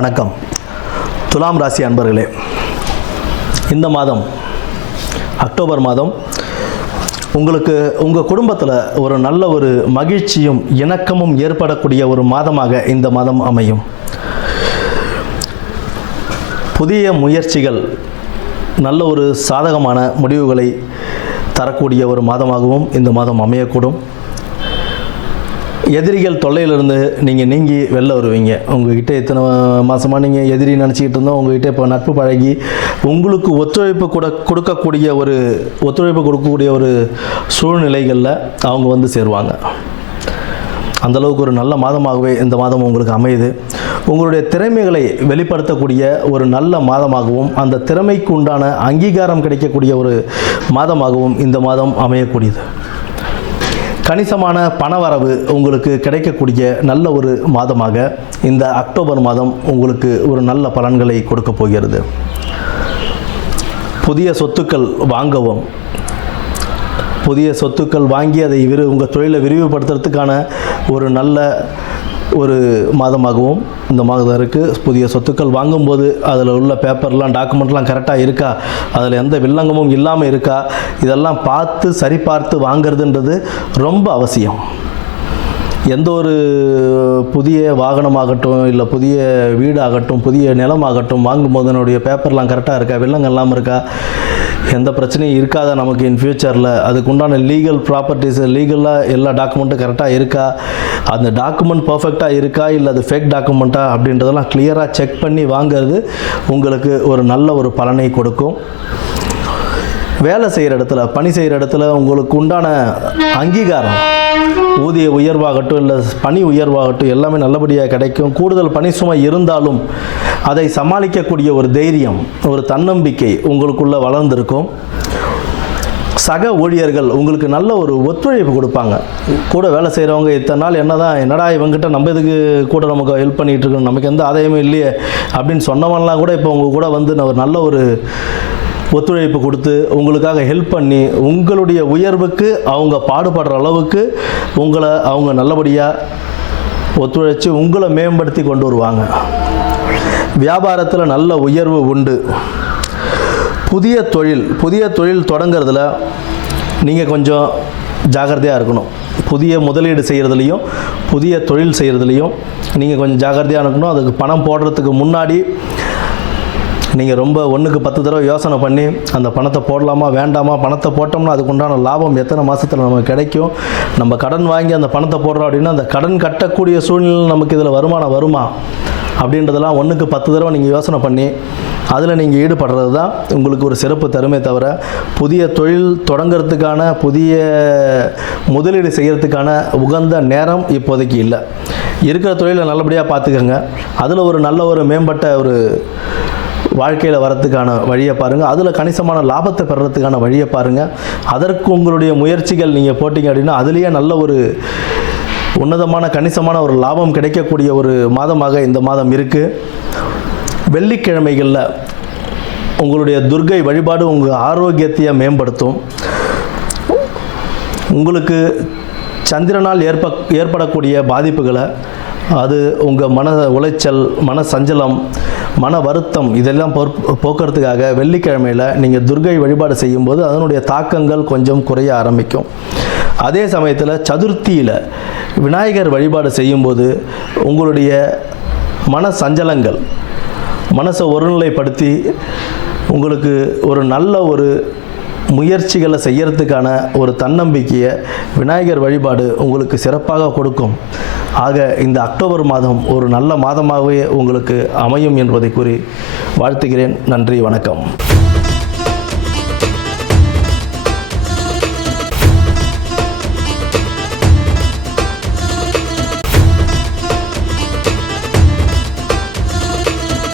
வணக்கம். துலாம் ராசி அன்பர்களே, இந்த மாதம் அக்டோபர் மாதம் உங்களுக்கு உங்கள் குடும்பத்தில் ஒரு நல்ல ஒரு மகிழ்ச்சியும் இணக்கமும் ஏற்படக்கூடிய ஒரு மாதமாக இந்த மாதம் அமையும். புதிய முயற்சிகள் நல்ல ஒரு சாதகமான முடிவுகளை தரக்கூடிய ஒரு மாதமாகவும் இந்த மாதம் அமையக்கூடும். எதிரிகள் தொல்லையிலிருந்து நீங்கள் நீங்கி வெளில வருவீங்க. உங்கள்கிட்ட இத்தனை மாதமாக நீங்கள் எதிரி நினச்சிக்கிட்டு இருந்தோம், உங்கள்கிட்ட இப்போ நட்பு பழகி உங்களுக்கு ஒத்துழைப்பு கொடுக்கக்கூடிய ஒரு சூழ்நிலைகளில் அவங்க வந்து சேருவாங்க. அந்தளவுக்கு ஒரு நல்ல மாதமாகவே இந்த மாதம் உங்களுக்கு அமையுது. உங்களுடைய திறமைகளை வெளிப்படுத்தக்கூடிய ஒரு நல்ல மாதமாகவும் அந்த திறமைக்கு உண்டான அங்கீகாரம் கிடைக்கக்கூடிய ஒரு மாதமாகவும் இந்த மாதம் அமையக்கூடியது. கணிசமான பணவரவு உங்களுக்கு கிடைக்கக்கூடிய நல்ல ஒரு மாதமாக இந்த அக்டோபர் மாதம் உங்களுக்கு ஒரு நல்ல பலன்களை கொடுக்க போகிறது. புதிய சொத்துக்கள் வாங்கவும், புதிய சொத்துக்கள் வாங்கி அதை உங்கள் தொழிலை விரிவுபடுத்துறதுக்கான ஒரு நல்ல ஒரு மாதமாகவும் இந்த மாதம் இருக்குது. புதிய சொத்துக்கள் வாங்கும்போது அதில் உள்ள பேப்பர்லாம் டாக்குமெண்ட்லாம் கரெக்டாக இருக்கா, அதில் எந்த வில்லங்கமும் இல்லாமல் இருக்கா, இதெல்லாம் சரிபார்த்து வாங்கிறதுன்றது ரொம்ப அவசியம். எந்த ஒரு புதிய வாகனமாகட்டும், இல்லை புதிய வீடாகட்டும், புதிய நிலமாகட்டும் வாங்கும்போது என்னுடைய பேப்பர்லாம் கரெக்டாக இருக்கா, வில்லங்கம் இல்லாமல் இருக்கா, எந்த பிரச்சனையும் இருக்காத நமக்கு இன் ஃப்யூச்சரில் அதுக்குண்டான லீகல் ப்ராப்பர்ட்டிஸ் லீகலாக எல்லா டாக்குமெண்ட்டும் கரெக்டாக இருக்கா, அந்த டாக்குமெண்ட் பர்ஃபெக்டாக இருக்கா, இல்லை அது ஃபேக் டாக்குமெண்ட்டா அப்படின்றதெல்லாம் கிளியராக செக் பண்ணி வாங்கிறது உங்களுக்கு ஒரு நல்ல ஒரு பலனை கொடுக்கும். வேலை செய்கிற இடத்துல, பணி செய்கிற இடத்துல உங்களுக்கு உண்டான அங்கீகாரம், ஊதிய உயர்வாகட்டும் இல்லை பணி உயர்வாகட்டும் எல்லாமே நல்லபடியாக கிடைக்கும். கூடுதல் பணி சுமை இருந்தாலும் அதை சமாளிக்கக்கூடிய ஒரு தைரியம், ஒரு தன்னம்பிக்கை உங்களுக்குள்ளே வளர்ந்துருக்கும். சக ஊழியர்கள் உங்களுக்கு நல்ல ஒரு ஒத்துழைப்பு கொடுப்பாங்க. கூட வேலை செய்கிறவங்க இத்தனை நாள் என்னடா இவங்ககிட்ட நம்ம இதுக்கு கூட நமக்கு ஹெல்ப் பண்ணிகிட்டு இருக்கணும், நமக்கு எந்த ஆதாயமும் இல்லையே அப்படின்னு சொன்னவன்லாம் கூட இப்போ உங்கள் கூட வந்து ஒரு நல்ல ஒரு ஒத்துழைப்பு கொடுத்து உங்களுக்காக ஹெல்ப் பண்ணி உங்களுடைய உயர்வுக்கு அவங்க பாடுபடுற அளவுக்கு அவங்க நல்லபடியாக ஒத்துழைச்சி உங்களை மேம்படுத்தி கொண்டு வருவாங்க. வியாபாரத்தில் நல்ல உயர்வு உண்டு. புதிய தொழில் தொடங்கிறதுல நீங்கள் கொஞ்சம் ஜாக்கிரதையாக இருக்கணும். புதிய முதலீடு செய்கிறதுலையும் புதிய தொழில் செய்கிறதுலையும் நீங்கள் கொஞ்சம் ஜாக்கிரதையாக இருக்கணும். அதுக்கு பணம் போடுறதுக்கு முன்னாடி நீங்கள் ரொம்ப 1க்கு 10 தடவை யோசனை பண்ணி அந்த பணத்தை போடலாமா வேண்டாமா, பணத்தை போட்டோம்னா அதுக்குண்டான லாபம் எத்தனை மாதத்தில் நமக்கு கிடைக்கும், நம்ம கடன் வாங்கி அந்த பணத்தை போடுறோம் அப்படின்னா அந்த கடன் கட்டக்கூடிய சூழ்நிலை நமக்கு இதில் வருமானம் வருமா அப்படின்றதெல்லாம் 1க்கு 10 தடவை நீங்கள் யோசனை பண்ணி அதில் நீங்கள் ஈடுபடுறது தான் உங்களுக்கு ஒரு சிறப்பு தருமே தவிர, புதிய தொழில் தொடங்கிறதுக்கான புதிய முதலீடு செய்கிறதுக்கான உகந்த நேரம் இப்போதைக்கு இல்லை. இருக்கிற தொழிலை நல்லபடியாக பார்த்துக்கோங்க. அதில் ஒரு நல்ல ஒரு மேம்பட்ட ஒரு வாழ்க்கையில் வரத்துக்கான வழியை பாருங்கள். அதில் கணிசமான லாபத்தை பெறுறதுக்கான வழியை பாருங்கள். அதற்கு உங்களுடைய முயற்சிகள் நீங்கள் போட்டிங்க அப்படின்னா அதுலேயே நல்ல ஒரு உன்னதமான கணிசமான ஒரு லாபம் கிடைக்கக்கூடிய ஒரு மாதமாக இந்த மாதம் இருக்குது. வெள்ளிக்கிழமைகளில் உங்களுடைய துர்க்கை வழிபாடு உங்கள் ஆரோக்கியத்தை மேம்படுத்தும். உங்களுக்கு சந்திரனால் ஏற்படக்கூடிய பாதிப்புகளை, அது உங்கள் மன உளைச்சல், மன சஞ்சலம், மன வருத்தம் இதெல்லாம் போக்குறதுக்காக வெள்ளிக்கிழமையில் நீங்கள் துர்க்கை வழிபாடு செய்யும்போது அதனுடைய தாக்கங்கள் கொஞ்சம் குறைய ஆரம்பிக்கும். அதே சமயத்தில் சதுர்த்தியில் விநாயகர் வழிபாடு செய்யும்போது உங்களுடைய மன சஞ்சலங்கள், மனசை ஒருநிலைப்படுத்தி உங்களுக்கு ஒரு நல்ல ஒரு முயற்சிகளை செய்யறதுக்கான ஒரு தன்னம்பிக்கையை விநாயகர் வழிபாடு உங்களுக்கு சிறப்பாக கொடுக்கும். ஆக இந்த அக்டோபர் மாதம் ஒரு நல்ல மாதமாகவே உங்களுக்கு அமையும் என்பதை கூறி வாழ்த்துகிறேன். நன்றி, வணக்கம்.